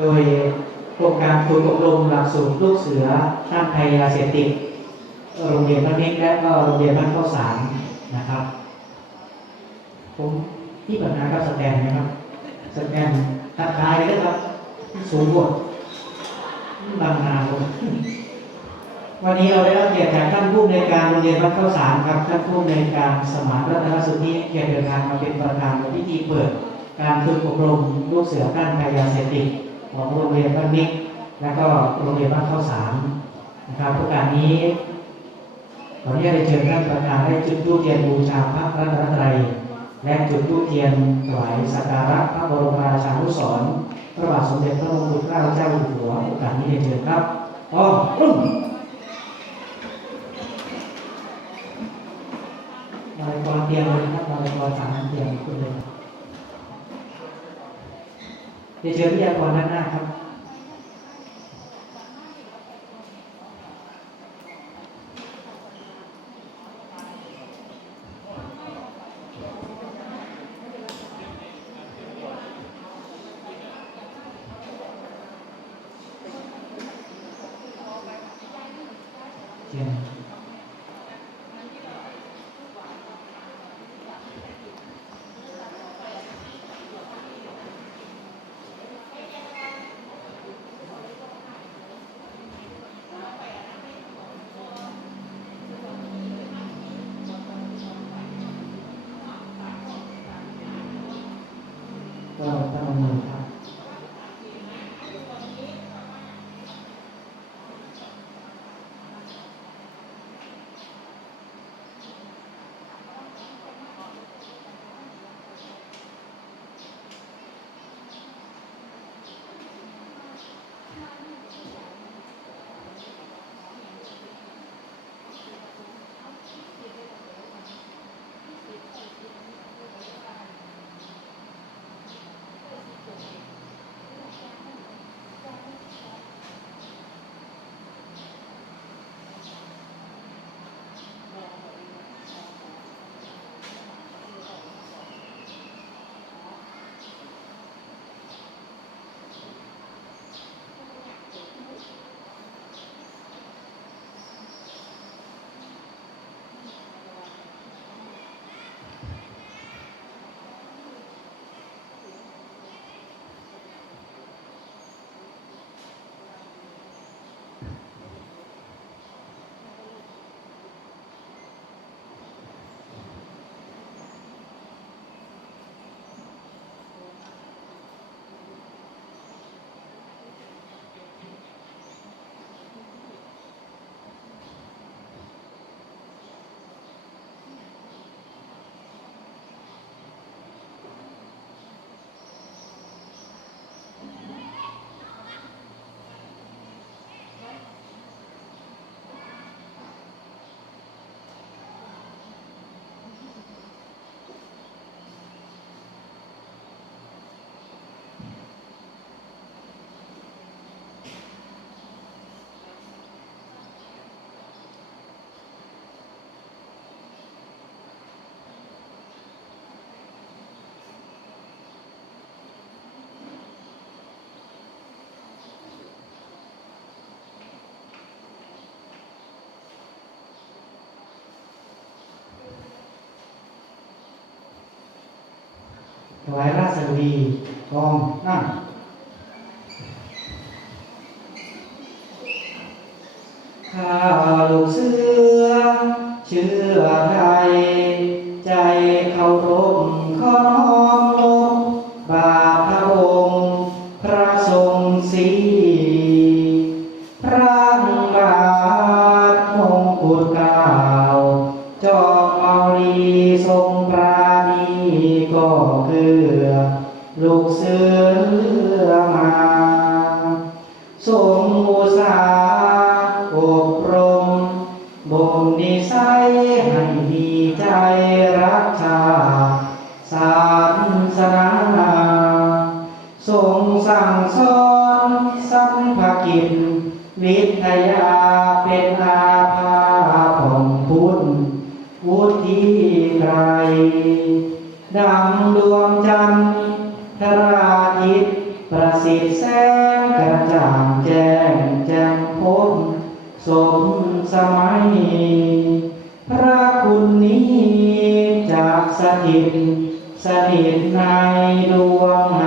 โดยโครงการฝึกอบรมหลักสูตรลูกเสือต้านภัยยาเสพติดโรงเรียนบ้านเม็กและก็โรงเรียนบ้านข้าวสารนะครับ ผมที่ปัญหากับสแตนนะครับสแตนทักทายเลยครับสูงกว่าบางนาผมวันนี้เราได้รับเกียรติจากท่านผู้อำนวยการโรงเรียนบ้านข้าวสารครับท่านผู้อำนวยการสมานรัตนสุทธิเกียรติเดินทางมาเป็นประธานในพิธีเปิด การฝึกอบรมลูกเสือต้านภัยยาเสพติด ของโรงเรียนบ้านมิกและก็โรงเรียนบ้านข้าวสารนะครับโอกาสนี้ขออนุญาตเชิญท่านประธานได้จุดธูปเทียนบูชาพระรัตนตรัยและจุดธูปเทียนถวายสักการะพระบรมราชานุสรณ์พระบาทสมเด็จพระมงกุฎเกล้าเจ้าอยู่หัวโอกาสนี้เรียนเชิญครับอ้อมรุ่งลายกรเตียมเลยนะครับลายกรสามเตียมขึ้นเลย เรียนเชิญวิทยากรด้านหน้าครับเชิญ ก็ต้อ วายราชบุรีกองนั่งข้าลูกเสือเชื่อ วุฒิไกรดังดวงจันทร์พระอาทิตย์ประสิทธิ์แสงกระจ่างแจ้งแจ่มพบสมสมัย พระคุณนี้จากสถิตสนิทในดวง